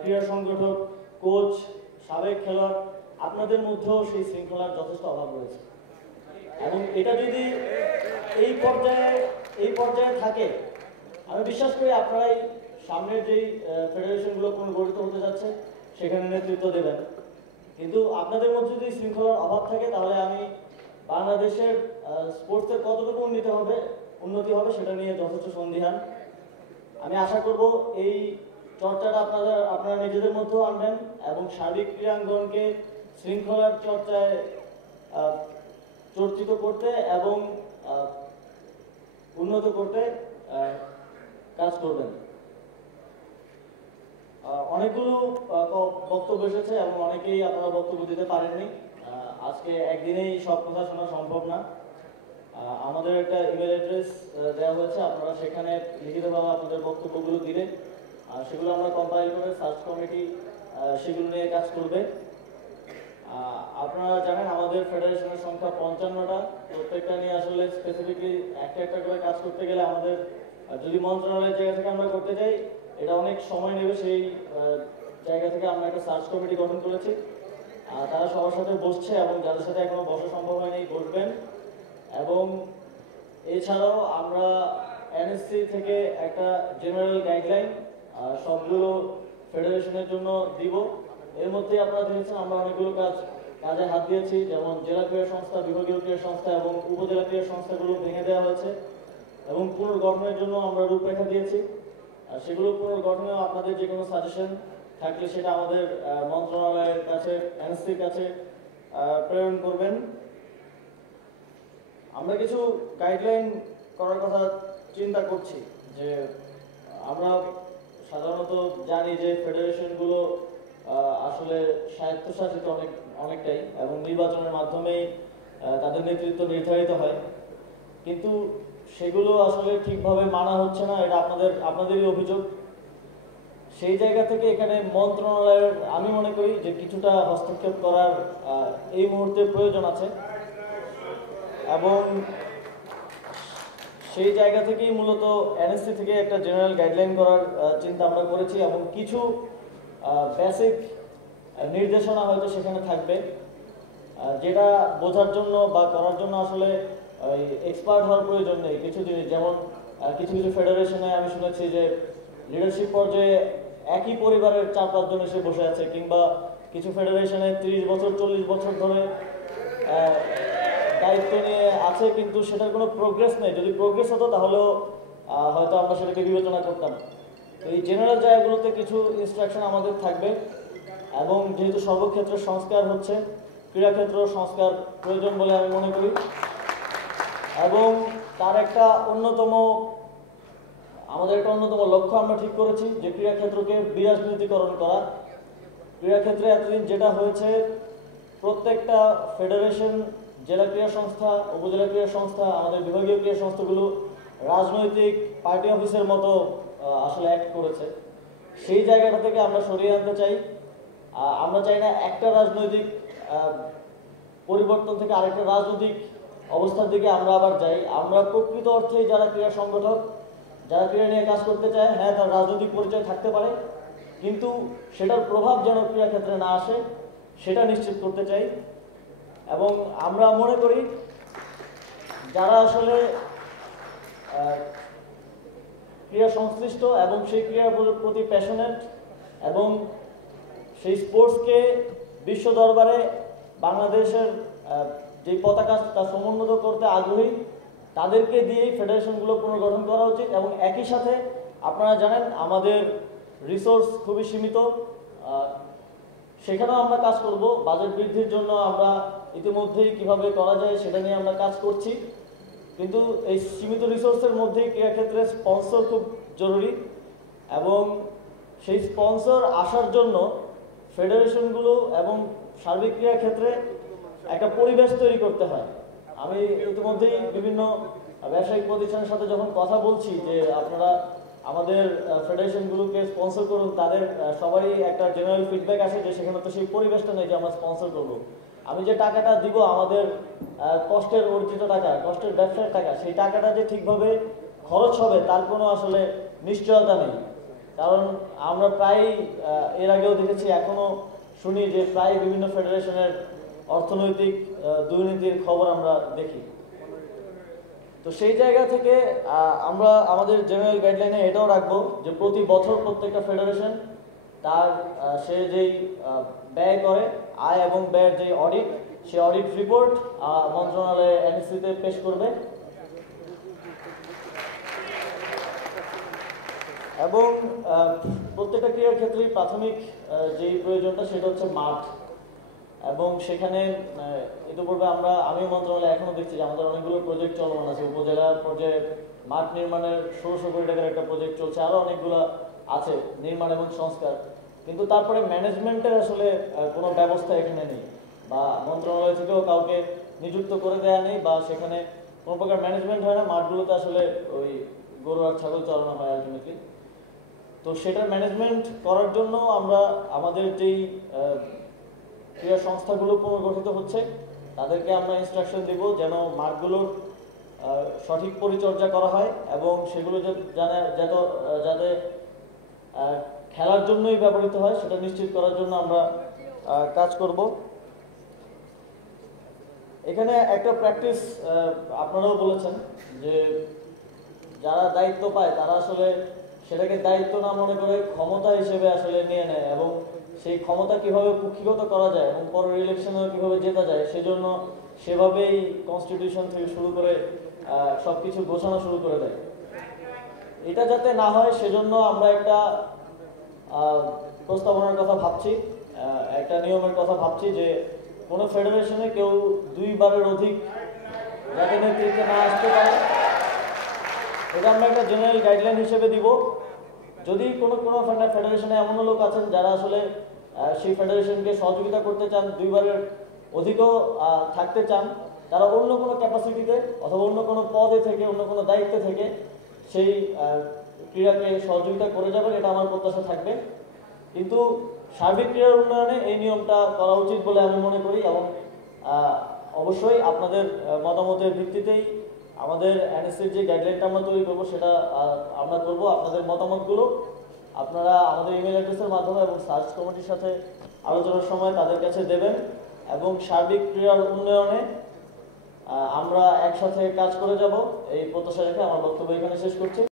ক্রীড়া সংগঠক, কোচ, সাবেক খেলোয়াড়, আপনাদের মধ্যেও সেই শৃঙ্খলার যথেষ্ট অভাব রয়েছে। এবং এটা যদি এই পর্যায়ে থাকে, আমি বিশ্বাস করি আপনারাই সামনের যেই ফেডারেশনগুলো পুনর্গঠিত হতে যাচ্ছে সেখানে নেতৃত্ব দেবেন। কিন্তু আপনাদের মধ্যে যদি শৃঙ্খলার অভাব থাকে, তাহলে আমি বাংলাদেশের স্পোর্টসের কতটুকু উন্নতি হবে সেটা নিয়ে যথেষ্ট সন্দিহান। আমি আশা করব এই চর্চাটা আপনারা নিজেদের মধ্যেও আনবেন এবং সার্বিক ক্রীড়াঙ্গনকে শৃঙ্খলার চর্চায় চর্চিত করতে এবং উন্নত করতে কাজ করবেন। অনেকগুলো বক্তব্য এসেছে এবং অনেকেই আপনারা বক্তব্য দিতে পারেননি। আজকে একদিনেই সব কথা শোনা সম্ভব না। আমাদের একটা ইমেল অ্যাড্রেস দেওয়া হয়েছে, আপনারা সেখানে লিখিতভাবে আপনাদের বক্তব্যগুলো দিলে সেগুলো আমরা কম্পাইল করে সার্চ কমিটি সেগুলো নিয়ে কাজ করবে। আপনারা জানেন আমাদের ফেডারেশনের সংখ্যা 55টা, প্রত্যেকটা নিয়ে আসলে স্পেসিফিকলি একটা করে কাজ করতে গেলে আমাদের যদি মন্ত্রণালয়ের জায়গা থেকে আমরা করতে যাই এটা অনেক সময় নেবে। সেই জায়গা থেকে আমরা একটা সার্চ কমিটি গঠন করেছি, তারা সবার সাথে বসছে এবং যাদের সাথে এখনো বসা সম্ভব হয়নি বসবেন। এবং এছাড়াও আমরা এনএসসি থেকে একটা জেনারেল গাইডলাইন সবগুলো ফেডারেশনের জন্য দিব। এর মধ্যে আপনারা দেখেছেন আমরা অনেকগুলো কাজে হাত দিয়েছি, যেমন জেলা ক্রীড়া সংস্থা, বিভাগীয় ক্রীড়া সংস্থা এবং উপজেলা ক্রীড়া সংস্থাগুলো ভেঙে দেওয়া হয়েছে এবং পুনর্গঠনের জন্য আমরা রূপরেখা দিয়েছি। সেগুলো পুনর্গঠনেও আপনাদের যে কোনো সাজেশন থাকলে সেটা আমাদের মন্ত্রণালয়ের কাছে, এনএসসির কাছে প্রেরণ করবেন। আমরা কিছু গাইডলাইন করার কথা চিন্তা করছি। যে আমরা সাধারণত জানি যে ফেডারেশনগুলো আসলে স্বায়ত্তশাসিত অনেকটাই এবং নির্বাচনের মাধ্যমেই তাদের নেতৃত্ব নির্ধারিত হয়, কিন্তু সেগুলো আসলে ঠিকভাবে মানা হচ্ছে না, এটা আপনাদেরই অভিযোগ। সেই জায়গা থেকে এখানে মন্ত্রণালয়ের আমি মনে করি যে কিছুটা হস্তক্ষেপ করার এই মুহূর্তে প্রয়োজন আছে এবং সেই জায়গা থেকেই মূলত এনএসসি থেকে একটা জেনারেল গাইডলাইন করার চিন্তা আমরা করেছি এবং কিছু বেসিক নির্দেশনা হয়তো সেখানে থাকবে, যেটা বোঝার জন্য বা করার জন্য আসলে এক্সপার্ট হওয়ার প্রয়োজন নেই। কিছু জিনিস যেমন কিছু ফেডারেশনে আমি শুনেছি যে লিডারশিপ পর্যায়ে একই পরিবারের 4-5 জন এসে বসে আছে, কিংবা কিছু ফেডারেশনে 30 বছর 40 বছর ধরে দায়িত্ব নিয়ে আছে কিন্তু সেটার কোনো প্রোগ্রেস নেই। যদি প্রোগ্রেস হতো তাহলেও হয়তো আমরা সেটাকে বিবেচনা করতাম। তো এই জেনারেল জায়গাগুলোতে কিছু ইনস্ট্রাকশন আমাদের থাকবে এবং যেহেতু সর্বক্ষেত্রে সংস্কার হচ্ছে, ক্রীড়াক্ষেত্র সংস্কার প্রয়োজন বলে আমি মনে করি এবং তার আমাদের একটা অন্যতম লক্ষ্য আমরা ঠিক করেছি যে ক্রীড়াক্ষেত্রকে বিরাজনীতিকরণ করা। ক্রীড়াক্ষেত্রে এতদিন যেটা হয়েছে, প্রত্যেকটা ফেডারেশন, জেলা ক্রীড়া সংস্থা, উপজেলা ক্রীড়া সংস্থা, আমাদের বিভাগীয় ক্রীড়া সংস্থাগুলো রাজনৈতিক পার্টি অফিসের মতো আসলে অ্যাক্ট করেছে। সেই জায়গাটা থেকে আমরা সরিয়ে আনতে চাই। আমরা চাই না একটা রাজনৈতিক পরিবর্তন থেকে আরেকটা রাজনৈতিক অবস্থার দিকে আমরা আবার যাই। আমরা প্রকৃত অর্থেই যারা ক্রীড়া সংগঠক, যারা ক্রীড়া নিয়ে কাজ করতে চায়, হ্যাঁ তার রাজনৈতিক পরিচয় থাকতে পারে, কিন্তু সেটার প্রভাব যেন ক্রীড়া ক্ষেত্রে না আসে সেটা নিশ্চিত করতে চাই। এবং আমরা মনে করি যারা আসলে ক্রীড়া সংশ্লিষ্ট এবং সেই ক্রীড়ার প্রতি প্যাশনেট এবং সেই স্পোর্টসকে বিশ্ব দরবারে বাংলাদেশের যে পতাকা তা সমুন্নত করতে আগ্রহী, তাদেরকে দিয়েই ফেডারেশনগুলো পুনর্গঠন করা উচিত। এবং একই সাথে আপনারা জানেন আমাদের রিসোর্স খুবই সীমিত, সেখানেও আমরা কাজ করব। বাজেট বৃদ্ধির জন্য আমরা ইতিমধ্যেই কিভাবে করা যায় সেটা নিয়ে আমরা কাজ করছি, কিন্তু এই সীমিত রিসোর্সের মধ্যেই ক্রীড়াক্ষেত্রে স্পন্সর খুব জরুরি এবং সেই স্পন্সর আসার জন্য ফেডারেশনগুলো এবং সার্বিক ক্রীড়াক্ষেত্রে একটা পরিবেশ তৈরি করতে হয়। আমি ইতিমধ্যেই বিভিন্ন ব্যবসায়িক প্রতিষ্ঠানের সাথে যখন কথা বলছি যে আপনারা আমাদের ফেডারেশনগুলোকে স্পন্সর করুন, তাদের সবারই একটা জেনারেল ফিডব্যাক আসে যে সেখানে তো সেই পরিবেশটা নেই যে আমরা স্পন্সর করবো। আমি যে টাকাটা দিব আমাদের কষ্টের অর্জিত টাকা, কষ্টের ব্যবসার টাকা, সেই টাকাটা যে ঠিকভাবে খরচ হবে তার কোনো আসলে নিশ্চয়তা নেই। কারণ আমরা প্রায় এর আগেও দেখেছি, এখনো শুনি যে প্রায় বিভিন্ন ফেডারেশনের অর্থনৈতিক দুর্নীতির খবর আমরা দেখি। তো সেই জায়গা থেকে আমরা আমাদের জেনারেল গাইডলাইনে এটাও রাখবো যে প্রতি বছর প্রত্যেকটা ফেডারেশন তার সে যেই ব্যয় করে, আয় এবং ব্যয়ের যে অডিট, সেই অডিট রিপোর্ট মন্ত্রণালয়ে এনএসসিতে পেশ করবে এবং প্রত্যেকটা ক্রীড়ার ক্ষেত্রেই প্রাথমিক যেই প্রয়োজনটা সেটা হচ্ছে মাঠ। এবং সেখানে ইতিপূর্বে আমি মন্ত্রণালয়ে এখনো দেখছি যে আমাদের অনেকগুলো প্রজেক্ট চলমান আছে। উপজেলা পর্যায়ে মাঠ নির্মাণের 1600 কোটি টাকার একটা প্রজেক্ট চলছে, আরো অনেকগুলো আছে নির্মাণ এবং সংস্কার। কিন্তু তারপরে ম্যানেজমেন্টের আসলে কোনো ব্যবস্থা এখানে নেই, বা মন্ত্রণালয় থেকেও কাউকে নিযুক্ত করে দেয়া নেই, বা সেখানে কোনো প্রকার ম্যানেজমেন্ট হয় না। মাঠগুলোতে আসলে ওই গরু আর ছাগল চালানো হয় আলটিমেটলি। তো সেটার ম্যানেজমেন্ট করার জন্য আমরা আমাদের যেই ক্রীড়া সংস্থাগুলো পুনর্গঠিত হচ্ছে তাদেরকে আমরা ইনস্ট্রাকশন দিব যেন মাঠগুলোর সঠিক পরিচর্যা করা হয় এবং সেগুলো যাতে খেলার জন্যই ব্যবহৃত হয় সেটা নিশ্চিত করার জন্য আমরা কাজ করব। এখানে একটা প্র্যাকটিস আপনারাও বলেছেন যে যারা দায়িত্ব পায় তারা আসলে সেটাকে দায়িত্ব না মনে করে ক্ষমতা হিসেবে আসলে নিয়ে নেয়, এবং সেই ক্ষমতা কিভাবে কুক্ষিগত করা যায় এবং পরের ইলেকশনে কিভাবে জেতা যায় সেজন্য সেভাবেই কনস্টিটিউশন থেকে শুরু করে সবকিছু গোছানো শুরু করে দেয়। এটা যাতে না হয় সেজন্য আমরা একটা প্রস্তাবনার কথা ভাবছি, একটা নিয়মের কথা ভাবছি যে কোনো ফেডারেশনে কেউ 2 বারের অধিক যাতে নেতৃত্বে না আসতে পারে। এটা আমরা একটা জেনারেল গাইডলাইন হিসেবে দিব। যদি কোনো ফেডারেশনে এমনও লোক আছেন যারা আসলে সেই ফেডারেশনকে সহযোগিতা করতে চান, 2 বারের অধিকও থাকতে চান, তারা অন্য কোনো ক্যাপাসিটিতে অথবা অন্য কোনো পদে থেকে, অন্য কোনো দায়িত্বে থেকে সেই ক্রীড়াকে সহযোগিতা করে যাবেন, এটা আমার প্রত্যাশা থাকবে। কিন্তু সার্বিক ক্রীড়ার উন্নয়নে এই নিয়মটা করা উচিত বলে আমি মনে করি, এবং অবশ্যই আপনাদের মতামতের ভিত্তিতেই আমাদের এনএসসির যে গাইডলাইনটা আমরা তৈরি করবো সেটা আমরা করবো। আপনাদের মতামতগুলো আপনারা আমাদের ইমেল অ্যাড্রেসের মাধ্যমে এবং সার্চ কমিটির সাথে আলোচনার সময় তাদের কাছে দেবেন, এবং সার্বিক ক্রীড়ার উন্নয়নে আমরা একসাথে কাজ করে যাব এই প্রত্যাশা রেখে আমার বক্তব্য এখানে শেষ করছি।